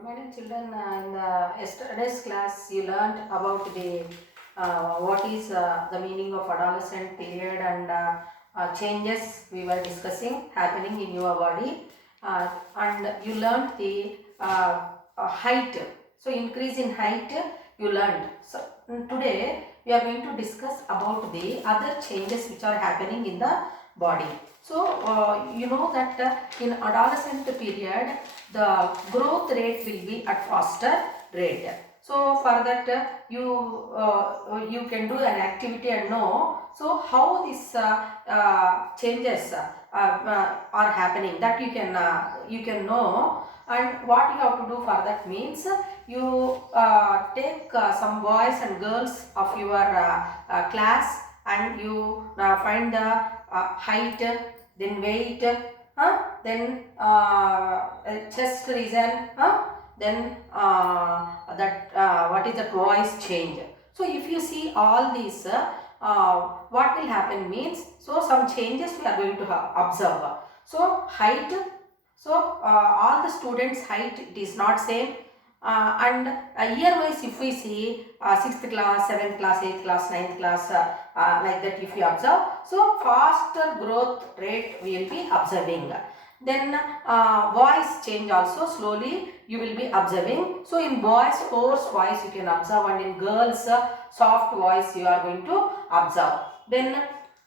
Good morning, children. In the yesterday's class, you learned about the what is the meaning of adolescent period and changes we were discussing happening in your body, and you learned the height. So increase in height you learned. So today we are going to discuss about the other changes which are happening in the body. So you know that in adolescent period the growth rate will be at faster rate. So for that you can do an activity and know so how these changes are happening, that you can know. And what you have to do for that means you take some boys and girls of your class, and you find the height, then weight, then chest region, then that what is that voice change. So if you see all these, what will happen means, so some changes we are going to observe. So height, so all the students height it is not same, and year wise if we see 6th class, 7th class, 8th class, 9th class, like that if you observe, so faster growth rate we will be observing. Then voice change also slowly you will be observing. So in boys hoarse voice you can observe, and in girls soft voice you are going to observe. Then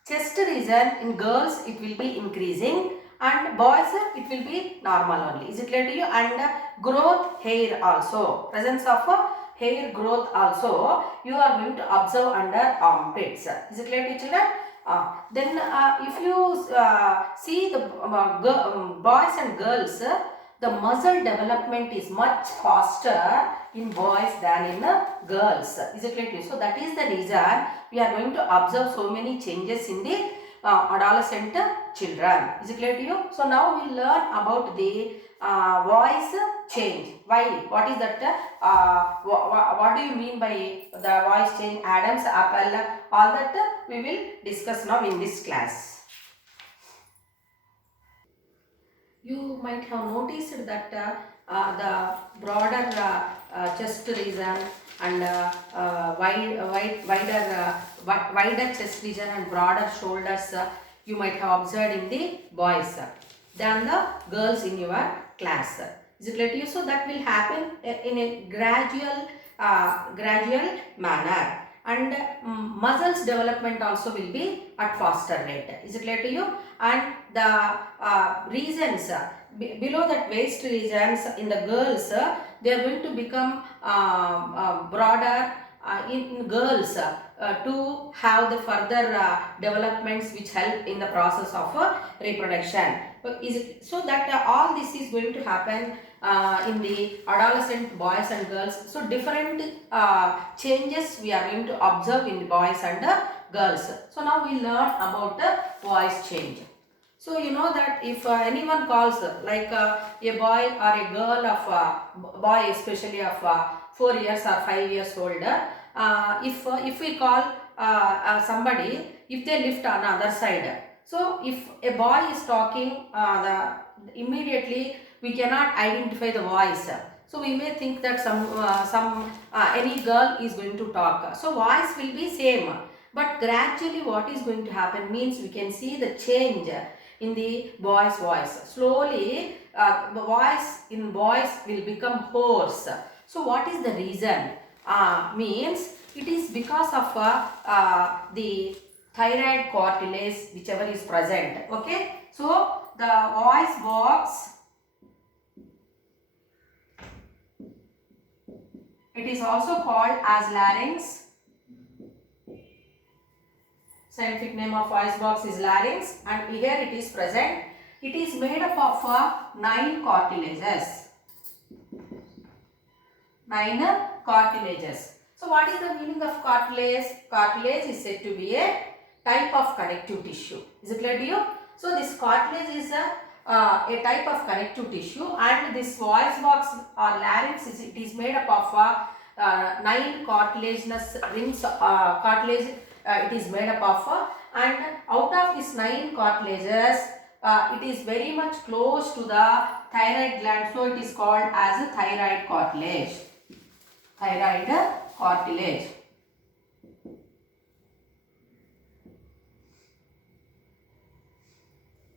chest region in girls it will be increasing, and boys it will be normal only. Is it clear to you? And growth hair also, presence of hair growth also you are going to observe under armpits. Is it clear to you, children? Then if you see the boys and girls, the muscle development is much faster in boys than in girls. Is it clear to you? So that is the reason we are going to observe so many changes in the adolescent children. Is it clear to you? So now we learn about the voice change. Why? What is that? What do you mean by the voice change? Adam's apple, all that we will discuss now in this class. You might have noticed that the broader chest region and wider chest region and broader shoulders you might have observed in the boys than the girls in your class. Is it clear to you? So that will happen in a gradual manner, and muscles development also will be at faster rate. Is it clear to you? And the regions below that waist regions in the girls, they are going to become broader in girls to have the further developments which help in the process of reproduction. So that all this is going to happen in the adolescent boys and girls. So different changes we are going to observe in the boys and girls. So now we learn about the voice change. So you know that if anyone calls like a boy or a girl of boy, especially of 4 years or 5 years old, if we call somebody, if they lift on the other side, so if a boy is talking, immediately we cannot identify the voice. So we may think that any girl is going to talk. So voice will be same, but gradually what is going to happen means we can see the change in the boy's voice. Slowly the voice in boys will become hoarse. So what is the reason? Means it is because of the thyroid cartilage whichever is present. Okay, so the voice box, it is also called as larynx. Scientific name of voice box is larynx, and here it is present. It is made up of 9 cartilages. 9 cartilages. So what is the meaning of cartilage? Cartilage is said to be a type of connective tissue. Is it clear to you? So this cartilage is a type of connective tissue, and this voice box or larynx it is made up of 9 cartilaginous rings. Cartilage it is made up of, and out of these 9 cartilages it is very much close to the thyroid gland, so it is called as a thyroid cartilage. Thyroid cartilage.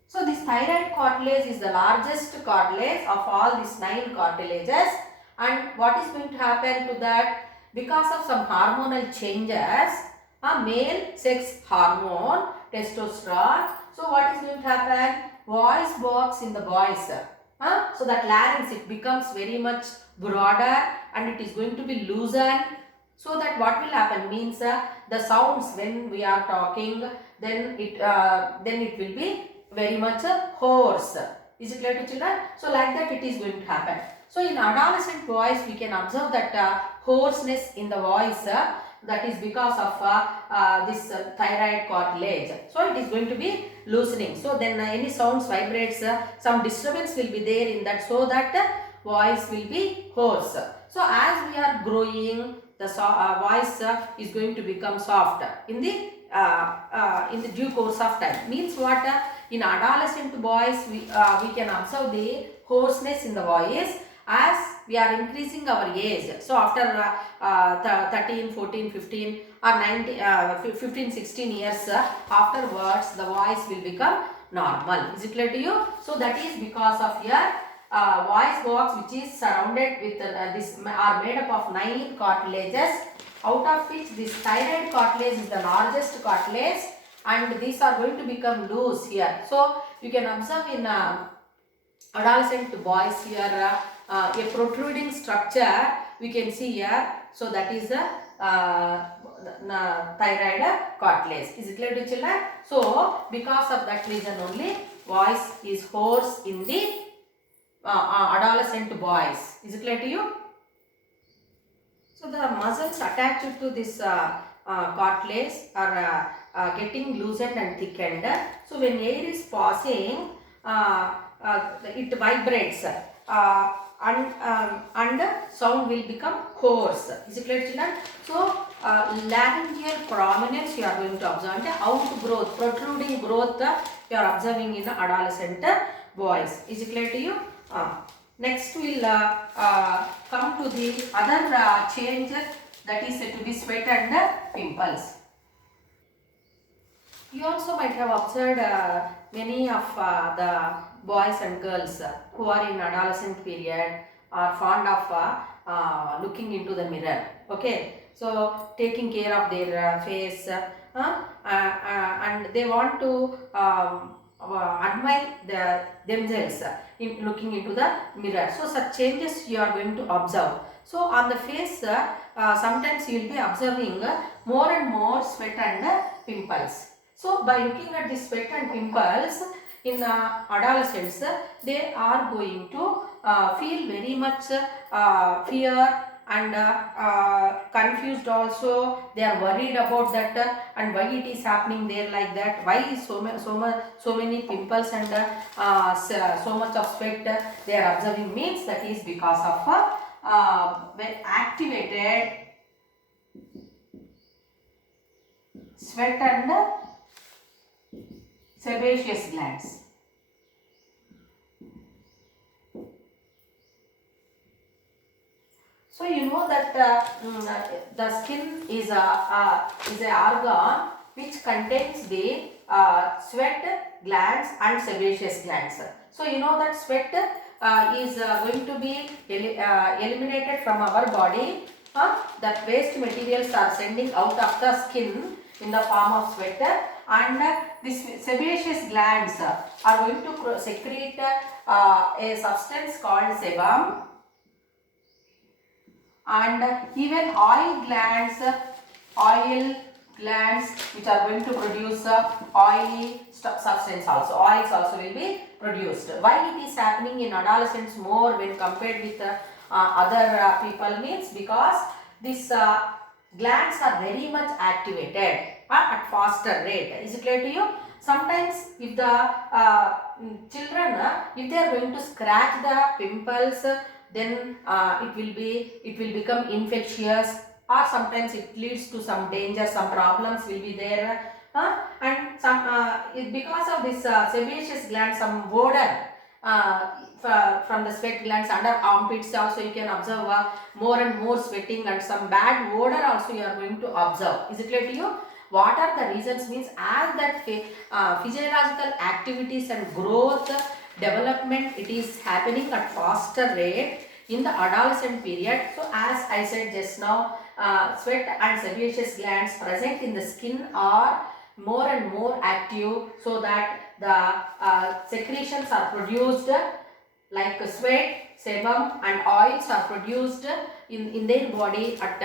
So this thyroid cartilage is the largest cartilage of all these 9 cartilages, and what is going to happen to that? Because of some hormonal changes, a male sex hormone, testosterone. So what is going to happen? Voice box in the voice. So that larynx, it becomes very much broader and it is going to be loosened. So that what will happen means the sounds when we are talking, then it will be very much hoarse. Is it clear to children? So like that it is going to happen. So in adolescent boys we can observe that hoarseness in the voice, that is because of this thyroid cartilage. So it is going to be loosening. So then any sounds vibrates, some disturbance will be there in that, so that voice will be hoarse. So as we are growing, the voice is going to become soft in the due course of time. Means what? In adolescent boys we can observe the hoarseness in the voice as we are increasing our age. So after 13, 14, 15 or 19, 15, 16 years afterwards, the voice will become normal. Is it clear to you? So that is because of your voice box, which is surrounded with this are made up of 9 cartilages, out of which this thyroid cartilage is the largest cartilage, and these are going to become loose here. So you can observe in adolescent boys here a protruding structure we can see here. So that is the thyroid cartilage. Is it clear to children? So because of that reason only voice is hoarse in the adolescent boys. Is it clear to you? So the muscles attached to this cartilage are getting loosened and thickened. So when air is passing, it vibrates and sound will become hoarse. Is it clear, children? So laryngeal prominence you are going to observe, and outgrowth, protruding growth you are observing in adolescent boys. Is it clear to you? Next we will come to the other change, that is said to be sweat and pimples. You also might have observed many of the boys and girls who are in adolescent period are fond of looking into the mirror. Okay, so taking care of their face and they want to admire themselves in looking into the mirror. So such changes you are going to observe. So on the face sometimes you will be observing more and more sweat and pimples. So by looking at the sweat and pimples in adolescents, they are going to feel very much fear and confused also. They are worried about that and why it is happening there like that. Why is so many pimples and so much of sweat they are observing, means that is because of when activated sweat and sebaceous glands. So you know that the skin is a organ which contains the sweat glands and sebaceous glands. So you know that sweat is going to be eliminated from our body. That waste materials are sending out of the skin in the form of sweat, and these sebaceous glands are going to secrete a substance called sebum, and even oil glands which are going to produce oily substance also. Oils also will be produced. Why it is happening in adolescents more when compared with other people, means because these glands are very much activated at faster rate. Is it clear to you? Sometimes if the children, if they are going to scratch the pimples, then it will become infectious, or sometimes it leads to some danger, some problems will be there, and some because of this sebaceous gland, some odor from the sweat glands under armpits also you can observe more and more sweating and some bad odor also you are going to observe. Is it clear to you? What are the reasons means as that physiological activities and growth development it is happening at faster rate in the adolescent period. So as I said just now, sweat and sebaceous glands present in the skin are more and more active, so that the secretions are produced like sweat, sebum and oils are produced in their body at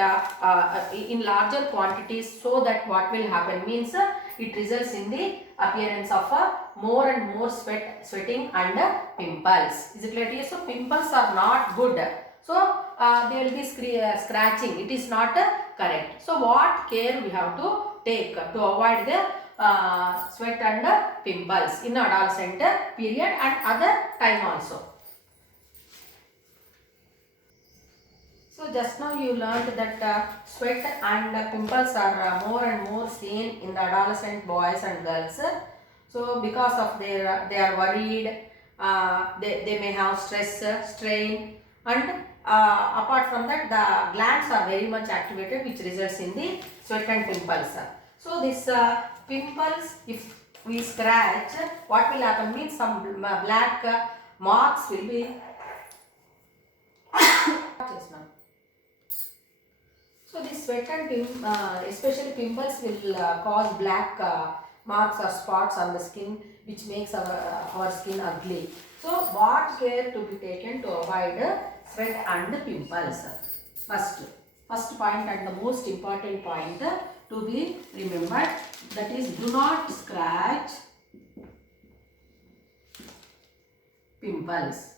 in larger quantities, so that what will happen means it results in the appearance of more and more sweating and pimples. Is it clear to you? So pimples are not good. So they will be scratching. It is not correct. So what care we have to take to avoid the sweat and pimples in adolescent period and other time also. So just now you learned that sweat and pimples are more and more seen in the adolescent boys and girls. So because of they are worried, they may have stress, strain, and apart from that the glands are very much activated, which results in the sweat and pimples. So this pimples, if we scratch, what will happen means some black marks will be so this sweat and especially pimples will cause black marks or spots on the skin, which makes our skin ugly. So what care to be taken to avoid sweat and pimples? First point and the most important point to be remembered, that is, do not scratch pimples.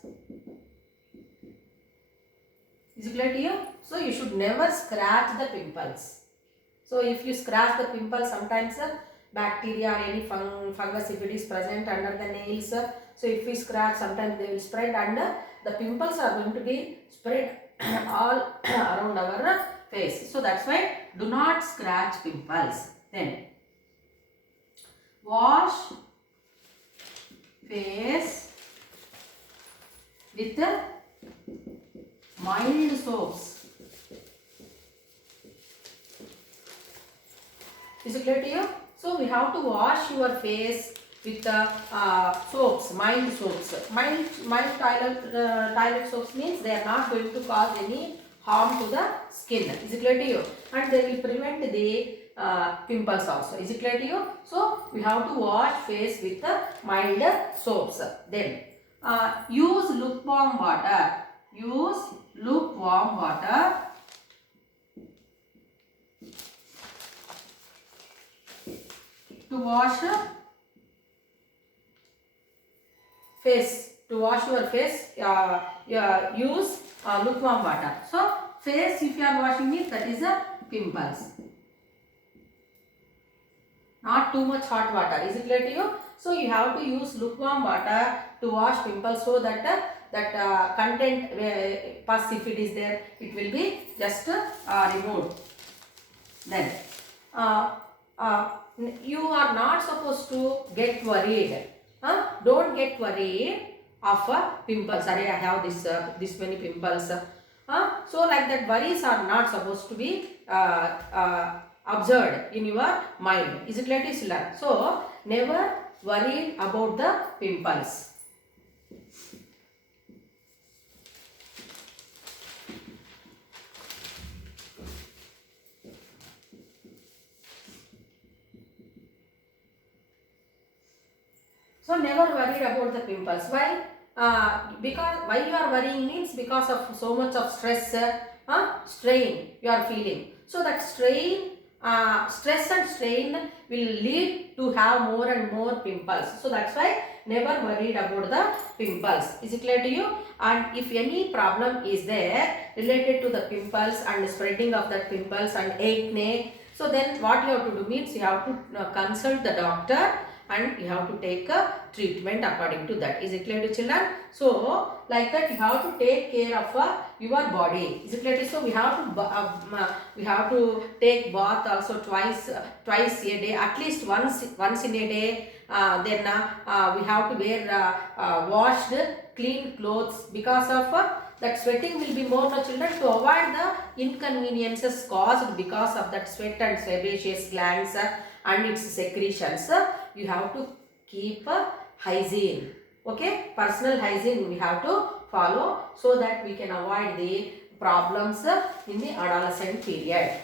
Is it clear to you? So you should never scratch the pimples. So if you scratch the pimples, sometimes bacteria or any fungus if it is present under the nails, so if we scratch, sometimes they will spread and the pimples are going to be spread all around our face. So that's why do not scratch pimples. Then wash face with mild soaps. Is it clear to you? So we have to wash your face with soaps, mild soaps. Mild toilet soaps means they are not going to cause any harm to the skin. Is it clear to you? And they will prevent the pimples also. Is it clear to you? So we have to wash face with mild soaps. Then use lukewarm water. Use lukewarm water to wash face. To wash your face, use lukewarm water. So face, if you are washing it, that is a pimples. Not too much hot water. Is it clear to you? So you have to use lukewarm water to wash pimples, so that that content pus, if it is there, it will be just removed. Then you are not supposed to get worried. Don't get worried of pimples. Sorry, I have this many pimples. So like that, worries are not supposed to be observed in your mind. Is it clear to you? So never worry about the pimples. So never worry about the pimples. Why? Because why you are worrying means because of so much of stress, strain you are feeling. So that stress and strain will lead to have more and more pimples. So that's why never worried about the pimples. Is it clear to you? And if any problem is there related to the pimples and spreading of the pimples and acne, so then what you have to do means you have to consult the doctor and you have to take a treatment according to that. Is it clear to children? So like that you have to take care of your body. Is it clear to? So we have to take bath also twice a day, at least once in a day. Then we have to wear washed clean clothes, because of that sweating will be more for children, to avoid the inconveniences caused because of that sweat and sebaceous glands and its secretions. You have to keep hygiene. Okay, personal hygiene we have to follow, so that we can avoid the problems in the adolescent period.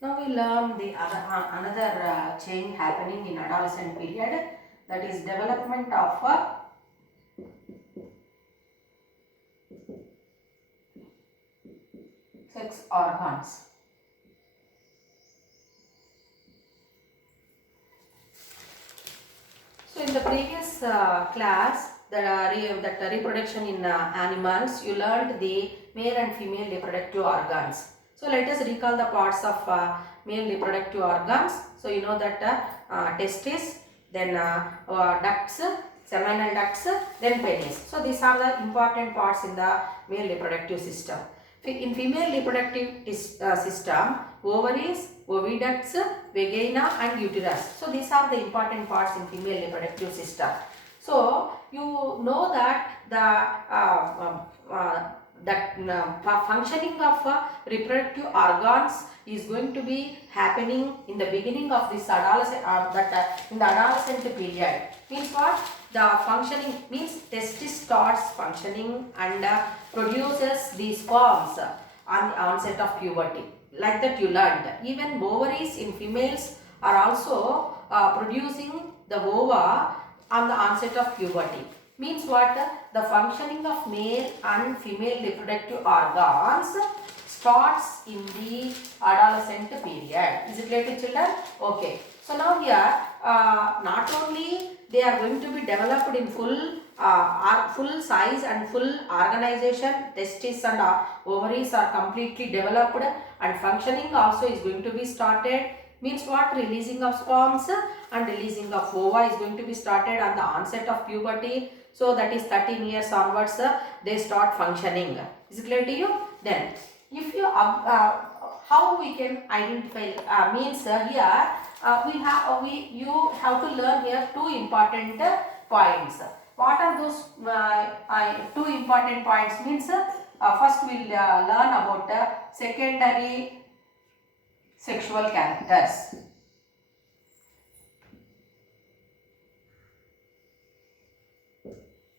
Now we learn the another change happening in adolescent period, that is development of sex organs. So in the previous class, that reproduction in animals, you learned the male and female reproductive organs. So let us recall the parts of male reproductive organs. So you know that testis, then ducts, seminal ducts, then penis. So these are the important parts in the male reproductive system. In female reproductive system, ovaries, oviducts, vagina and uterus. So these are the important parts in female reproductive system. So you know that the functioning of reproductive organs is going to be happening in the beginning of this adolescent, in the adolescent period. Means what? The functioning means testis starts functioning and produces the sperms on the onset of puberty. Like that you learned. Even ovaries in females are also producing the ova on the onset of puberty. Means what? The functioning of male and female reproductive organs starts in the adolescent period. Is it clear to children? Okay. So now here, not only they are going to be developed in full size and full organization, testis and ovaries are completely developed and functioning also is going to be started. Means what? Releasing of sperms and releasing of ova is going to be started on the onset of puberty. So that is 13 years onwards they start functioning. Is it clear to you? Then if you how we can identify means here you have to learn here two important points. What are those two important points? Means first we will learn about secondary sexual characters.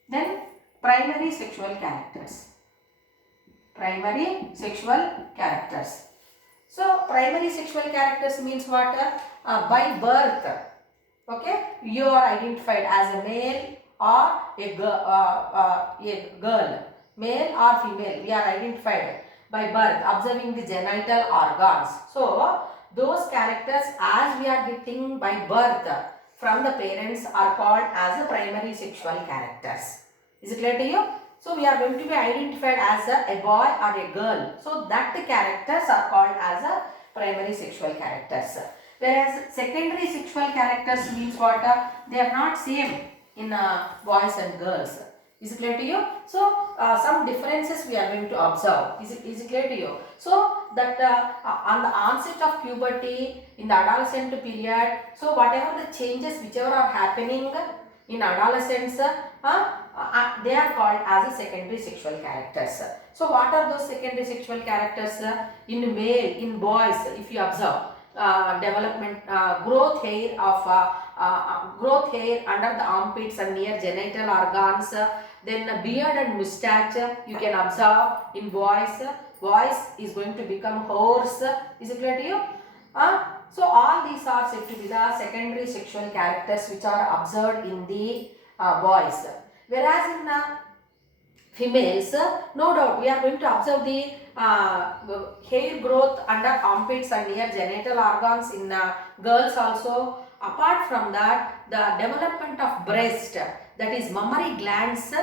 Then primary sexual characters. Primary sexual characters. So primary sexual characters means what? By birth, okay, you are identified as a male or a girl, male or female. We are identified by birth, observing the genital organs. So those characters as we are getting by birth from the parents are called as the primary sexual characters. Is it clear to you? So we are going to be identified as a boy or a girl. So that characters are called as a primary sexual characters. Whereas secondary sexual characters means what? They are not same in boys and girls. Is it clear to you? So some differences we are going to observe. Is it clear to you? So that on the onset of puberty in the adolescent period, so whatever the changes whichever are happening in adolescence, they are called as a secondary sexual characters. So what are those secondary sexual characters? In male, in boys, if you observe, development, growth hair under the armpits and near genital organs, then beard and mustache you can observe in boys. Voice is going to become hoarse. Is it clear to you? So all these are said to be the secondary sexual characters which are observed in the boys. Whereas in females, no doubt we are going to observe the hair growth under armpits and near genital organs in girls also. Apart from that, the development of breast, that is mammary glands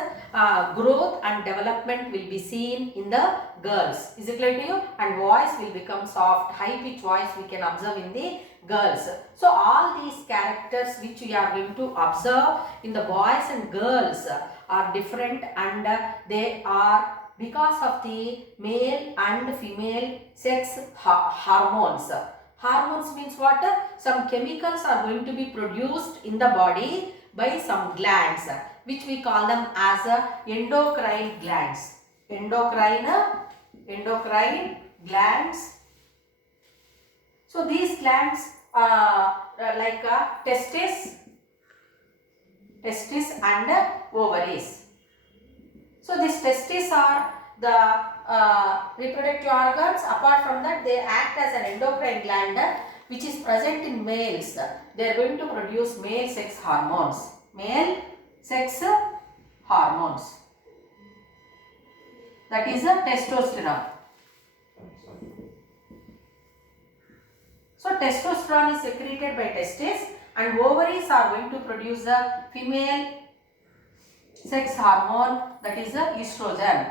growth and development will be seen in the girls. Is it clear to you? And voice will become soft, high pitch voice we can observe in the girls. So all these characters which we are going to observe in the boys and girls are different, and they are because of the male and female sex hormones. Hormones means what? Some chemicals are going to be produced in the body by some glands, which we call them as endocrine glands. Endocrine glands. So these glands like testes and ovaries. So these testes are the reproductive organs. Apart from that, they act as an endocrine gland which is present in males. They are going to produce male sex hormones. Male sex hormones. That is a testosterone. So testosterone is secreted by testes, and ovaries are going to produce a female sex hormone, that is a estrogen.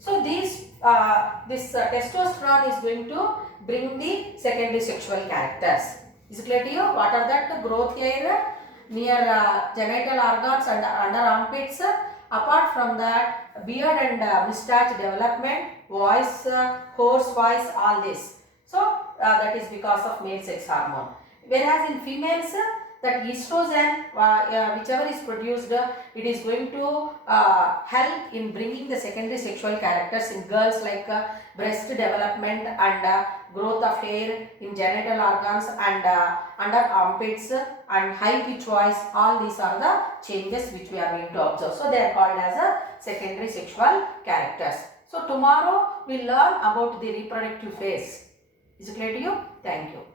So this testosterone is going to bring the secondary sexual characters. Is it clear to you? What are that? The growth hair near genital organs and under armpits. Apart from that, beard and mustache development, voice, hoarse voice, all this. So that is because of male sex hormone. Whereas in females, that estrogen, whichever is produced, it is going to help in bringing the secondary sexual characters in girls, like breast development and growth of hair in genital organs and under armpits and high pitch voice. All these are the changes which we are going to observe. So they are called as a secondary sexual characters. So tomorrow we will learn about the reproductive phase. Is it clear to you? Thank you.